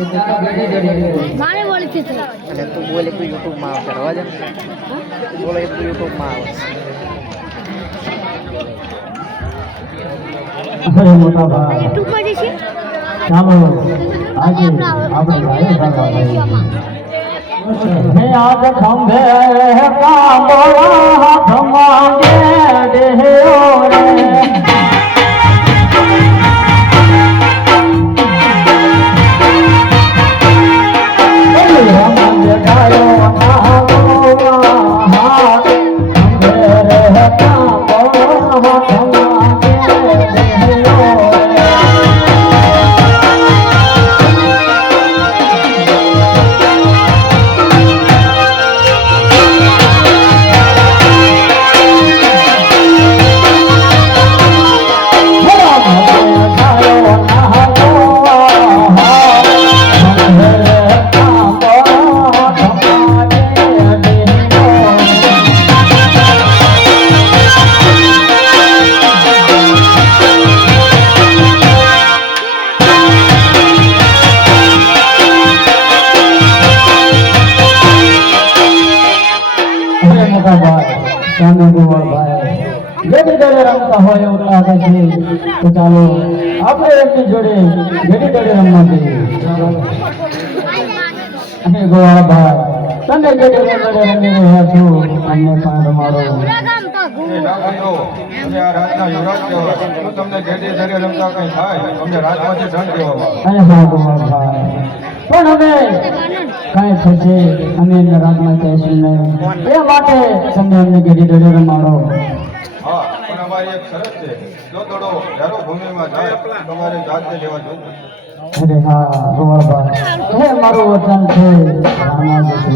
મારે બોલી છે એટલે તું બોલે તો YouTube માં આવશે રવા દે બોલે તો YouTube માં આવશે અરે મોટા ભાઈ યુટ્યુબ પર છે ચાલો આજે આપણે ગાય ગાવા હે આજ ખંભે કાંબોળા હાથ માંગે દેહો રે રમતા હોય એવું લાગે છે તો ચાલો આપણે એમની જોડે ઘડી ઘડી રમવા જઈએ અને ગોવાળભાઈ તમે ઘડી ઘડી રમી રહ્યા છો અમને પણ રમાડો અને હા ગોવાળભાઈ પણ હવે કાંઈ થશે અમે એમના રાજમાં કહીશું નહીં એ માટે તમે અમને ઘડી ઘડી રમાડો હા પણ અમારી એક શરત છે જો થોડો ઝારો ભૂમિમાં જાય તમારે જાતે લેવા જોઈએ અરે હા ગોવાળભાઈ હે મારું વચન છે રામા જશે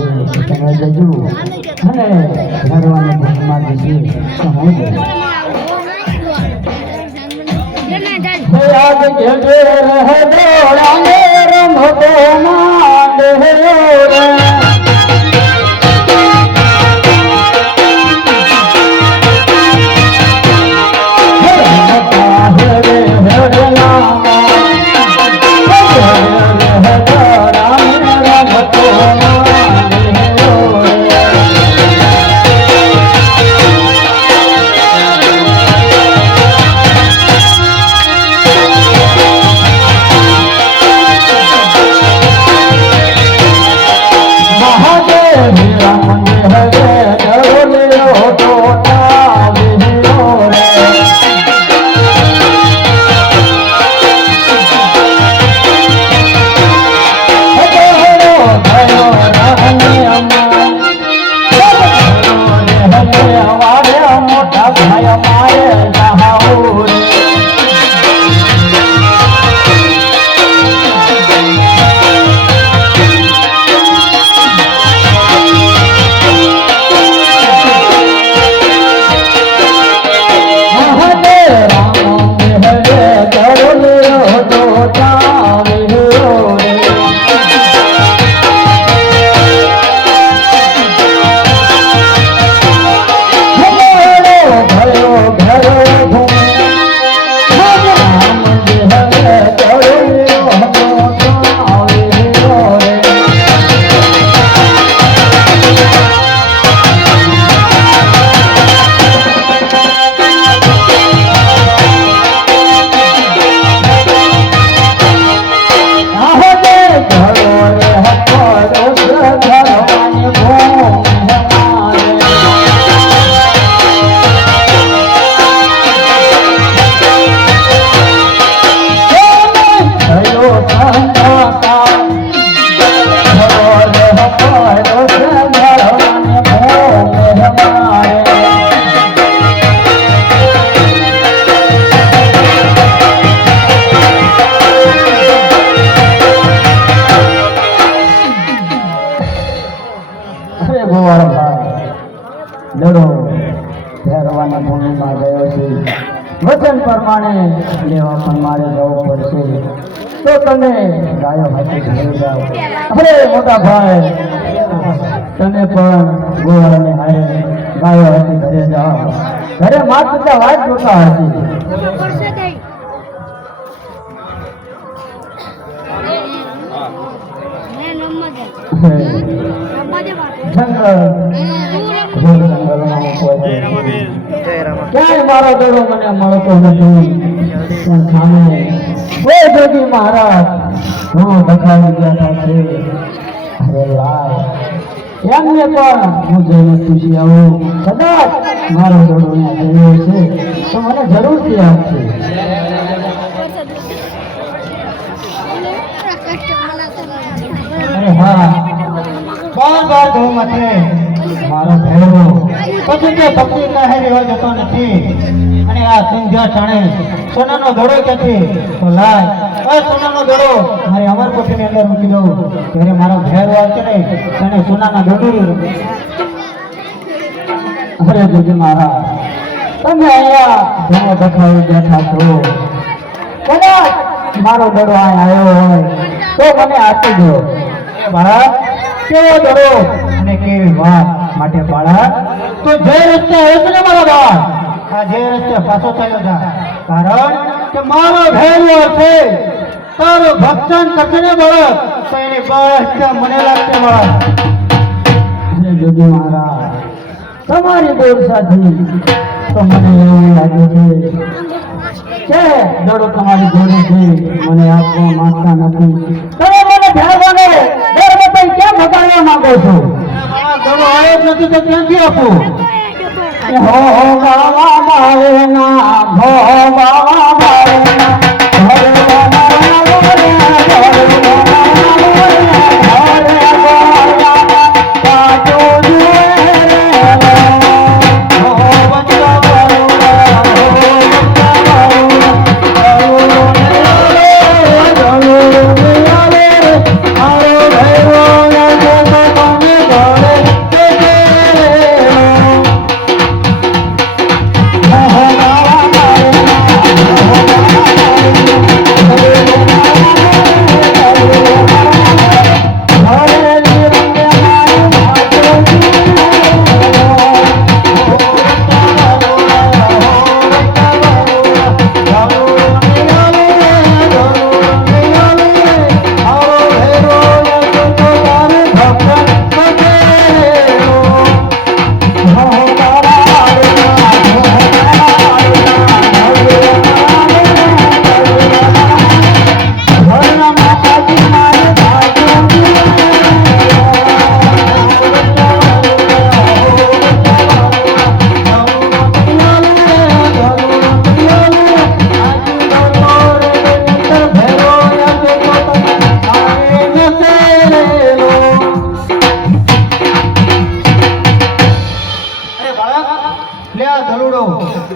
તમે જજો અને ઘરવાની ભૂમિમાં જશે તો હું જઈશ આજ ઘેરે રહે દોડાને રમતો માં દેહરો રે વચન પ્રમાણે લેવા પણ મારે જવું પડશે તો તમે ગાયો હાથે ઘરે જાઓ અરે મોટા ભાઈ તમે પણ ગોવાળને હારે ગાયો હાથે ઘરે જાઓ ઘરે માતા વાત જોતા હતી જંગલમાં કોઈ જય રામ ક્યાંય મારો દડો મને મળતો નથી પણ સામે કોઈ જોગી મહારાજ ઘણો દખાવી ગયા છે. અરે લાય એમને પણ હું જઈને પૂછી આવું, કદાચ મારો દડો અહીંયા ગયો છે તો મને જરૂરથી આપશે. અરે હા, બાર ઘઉં માટે મારો ભેળવો પછી તે પક્ષી કાહે રહેવા જતો નથી. અને આ સિંધ્યા ટાણે સોનાનો દડો ક્યાંથી? તો લાય આ સોનાનો દડો મારી અમરકોટની અંદર મૂકી દઉં, ત્યારે મારો ભેળવો આવશે ને તેને સોનાના દડું. અરે જોજી મહારાજ, તમે અહીંયા ઘણો દખાવી બેઠા છો, કદાચ મારો દડો અહીં આવ્યો હોય તો મને આપી દો. બાળક કેવો દડો અને કેવી વાત માટે બાળક તો જે રસ્તે આવ્યો છે ને મારા બાળ, આ જે રસ્તે પાછો ચાલ્યો જા, કારણ કે મારો ભેળવો છે તારો ભક્ષણ કચને બાળક તો એની બસ મને લાગશે બાળક. અરે જોજી મહારાજ, તમારી દોરસાથી તો મને એવું લાગે છે કે દડો તમારી જોડે છે, મને આપવા માંગતા નથી. તમે મને ભેળવાને દર વખતે કેમ ભગાડવા માંગો છો? દડો આવ્યો જ નથી તો ક્યાંથી આપું? હો બાવા મારે ના, હો બાવા મારે ના,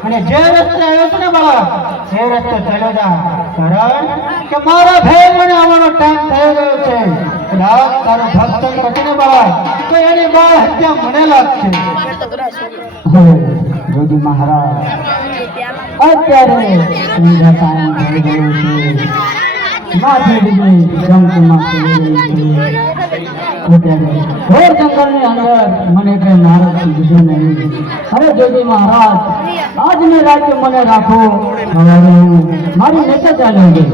અને જે રસ્તે આવ્યો છે ને બાળક એ રસ્તે ચાલ્યો જા, કારણ કે મારા ભેળ મને આવવાનો ટાઈમ થઈ ગયો છે. કદાચ તારું ભક્ષણ કરીને બાળક તો એની બાળ હત્યા મને લાગશે. જોજી મહારાજ, અત્યારે સંધ્યા ટાઈમ થઈ ગયો છે, માથે બીજી જમકમાં ઘોર જંગલની અંદર મને કઈ નારદ દીધું નહીં. અરે જોજી મહારાજ, આજની રાતે મને રાખો, હવે હું મારી નીચે ચાલ્યો ગઈ.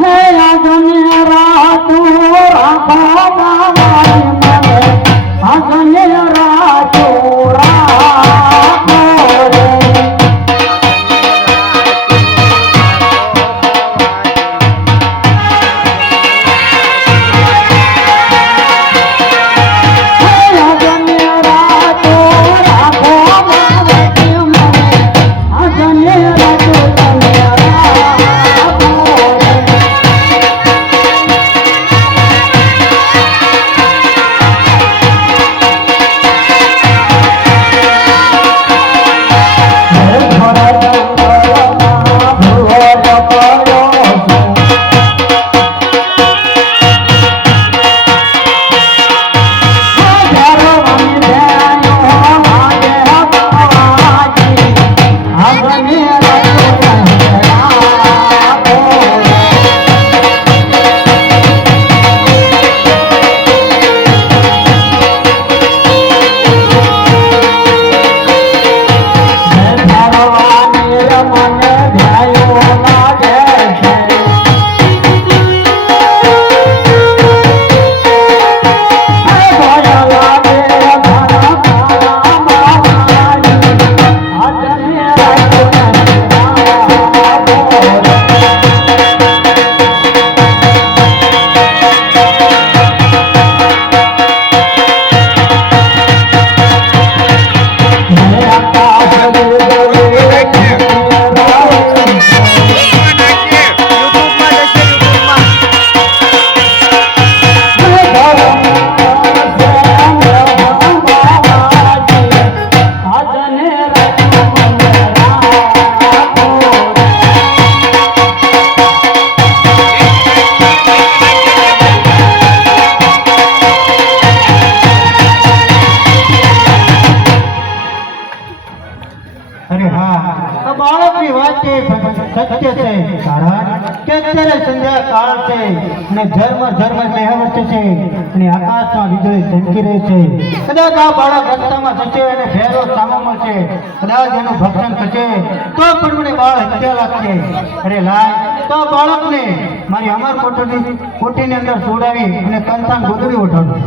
હે આજની રાતો રાખો મારી મને, આજની રાતો રાખો રે. સંધ્યા કાળ છે અને ઝરમર ઝરમર મેહવર્ત છે અને આકાશમાં વીજળી ચમકી રહી છે. કદાચ આ બાળક રસ્તામાં જશે અને ભેરો સામો મળશે, કદાચ એનું ભક્ષણ થશે તો પણ મને બાળ હત્યા લાગશે. અરે લાય તો આ બાળકને મારી અમર કોઠીની અંદર છોડાવી અને કંસાન ગોદડી ઉઠાડું.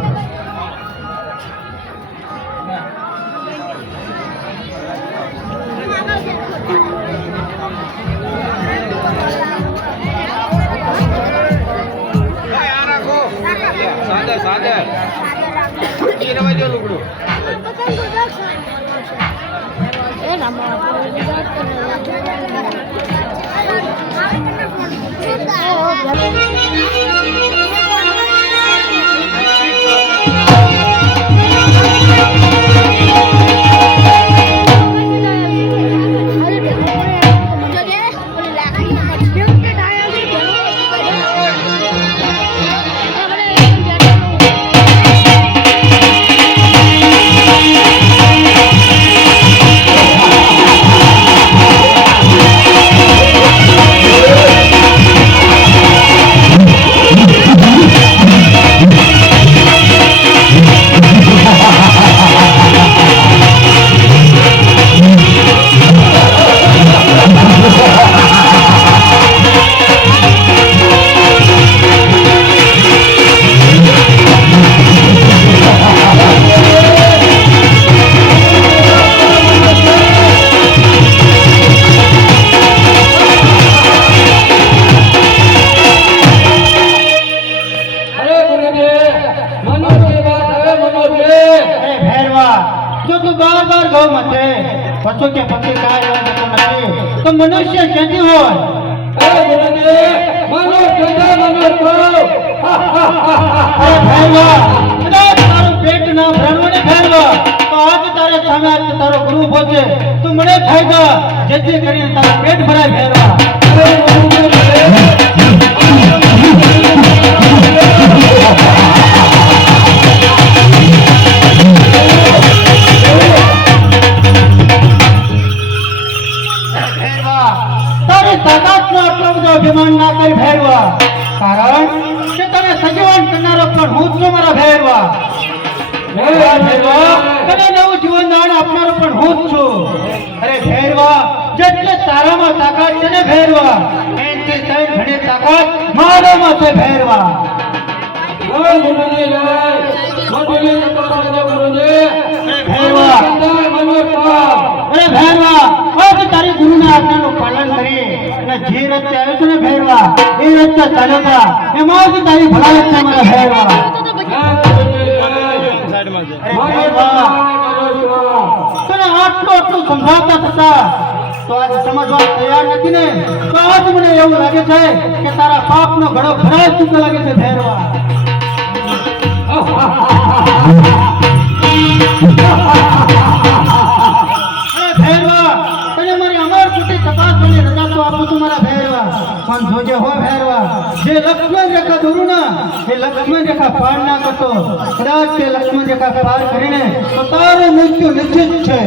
પશુ કે પક્ષી કાંઈ લેવા જતો નથી તો મનુષ્ય ક્યાંથી હોય? અરે ભેરવા, કદાચ તારું પેટ ના ભરવું ને ભેરવા, તો આજ તારે સામે આજ તારો ગુરુ પહોંચે તું મને ખાઈગા જેથી કરીને તારું પેટ ભરાય ભેરવા. અભિમાન ના કરી ભેરવા, કારણ કે તને સજીવન કરનારો પણ હું છું મારા ભેરવા. તને નવું જીવન દાન આપનારો પણ હું જ છું. અરે ભેરવા, જેટલે તારામાં તાકાત છે ને ભેરવા, એનથી ત્રણ ઘણી તાકાત મારામાં છે ભેરવા. અરે ભેરવા, આજ તારી ગુરુના આજ્ઞાનું પાલન કરી અને જે રસ્તે આવ્યો છું ને ભેરવા, એ રસ્તે ચાલ્યા એમાં જ તારી ભલાઈ છે મારા ભેરવા. તને આટલું સમજાવતા થતા તો આજ સમજવા તૈયાર નથી ને, તો આજ મને એવું લાગે છે કે તારા પાપનો ઘડો ભરાય ચૂકો લાગે છે ભેરવા. ભેરવા, તને મારી અમર કુટી તપાસવાની રજા તો આપું છું મારા ભેરવા, પણ જોજે હો ભેરવા, જે લક્ષ્મણ રેખા દોરું ના એ લક્ષ્મણ રેખા પાર ના કરતો, કદાચ તે લક્ષ્મણ રેખા પાર કરીને તો તારું મૃત્યુ નિશ્ચિત છે.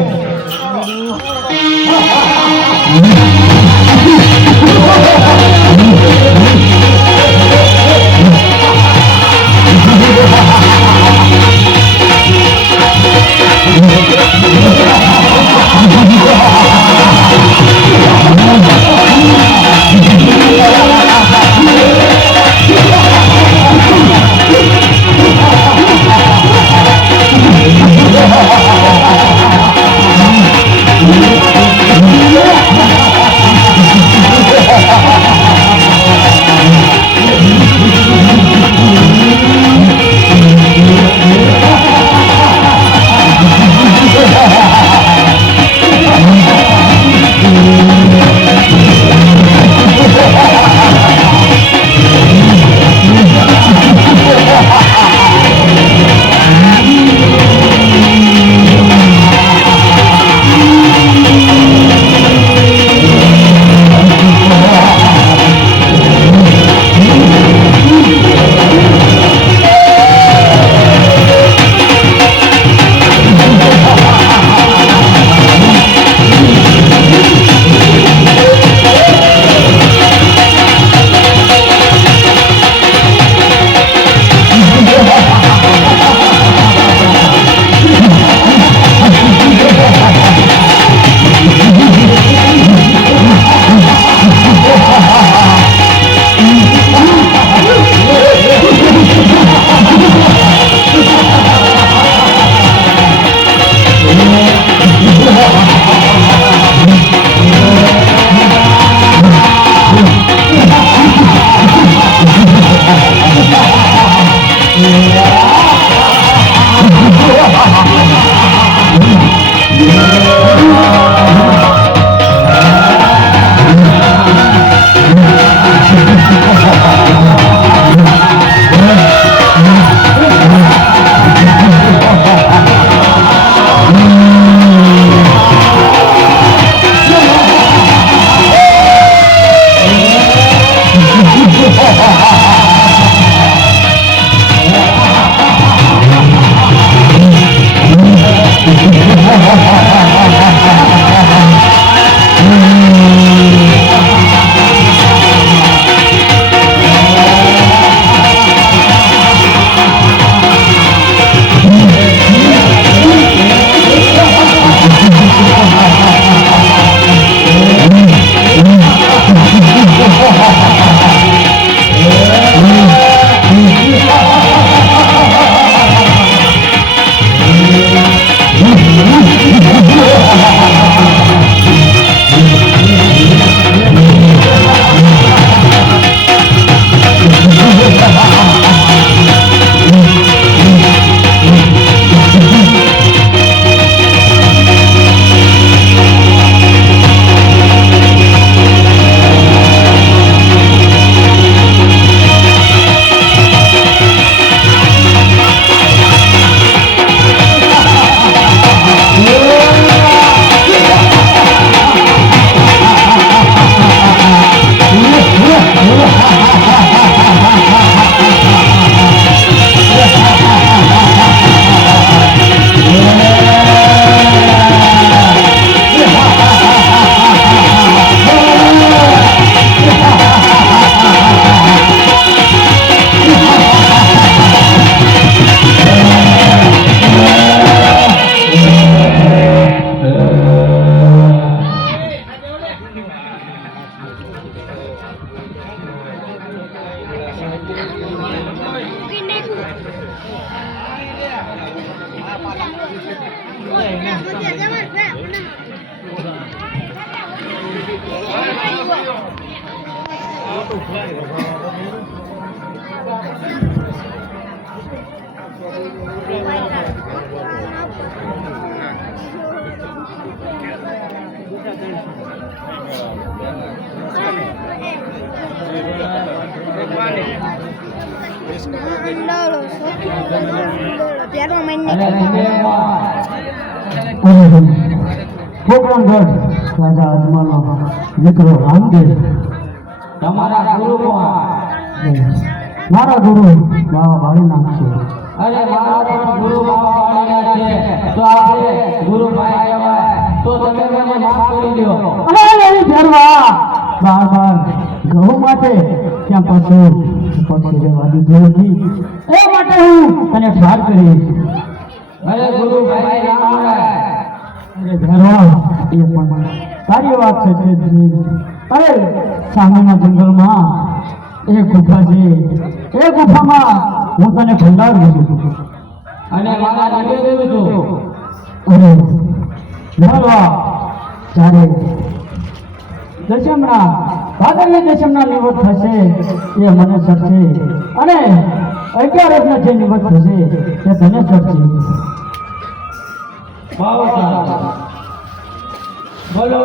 પોકરણગઢ રાજા અજમાનો દીકરો રામદેવ. તમારા ગુરુ કોણ? મારા ગુરુ બાબા ભાળીનાથ છે. અરે મારા પણ ગુરુ બાબા ભાળીનાથ છે, તો આપણે ગુરુ ભાઈ કહેવાય, તો તમે મને માફ કરી દો. અરે નહીં ફેરવા, બાર ગૌ માટે ત્યાં પછી રહેવા દીધું નથી, એ માટે હું તને ઠાર કરીશ. અરે ગુરુ ભાઈ ના મળે. અરે ફેરવા, એ પણ સારી વાત છે. અરે સામેના જંગલમાં એક ગુફા છે, એ ગુફામાં હું તને ભંડાર દઉં છું અને મારા જીવે દઉં છું. અરે ફેરવા, જ્યારે દશમના ભાદરવી દશમના નિવૃત્ત થશે એ મને સરશે, અને 11 જે નિવૃત્ત થશે તે તને સરશે. બોલો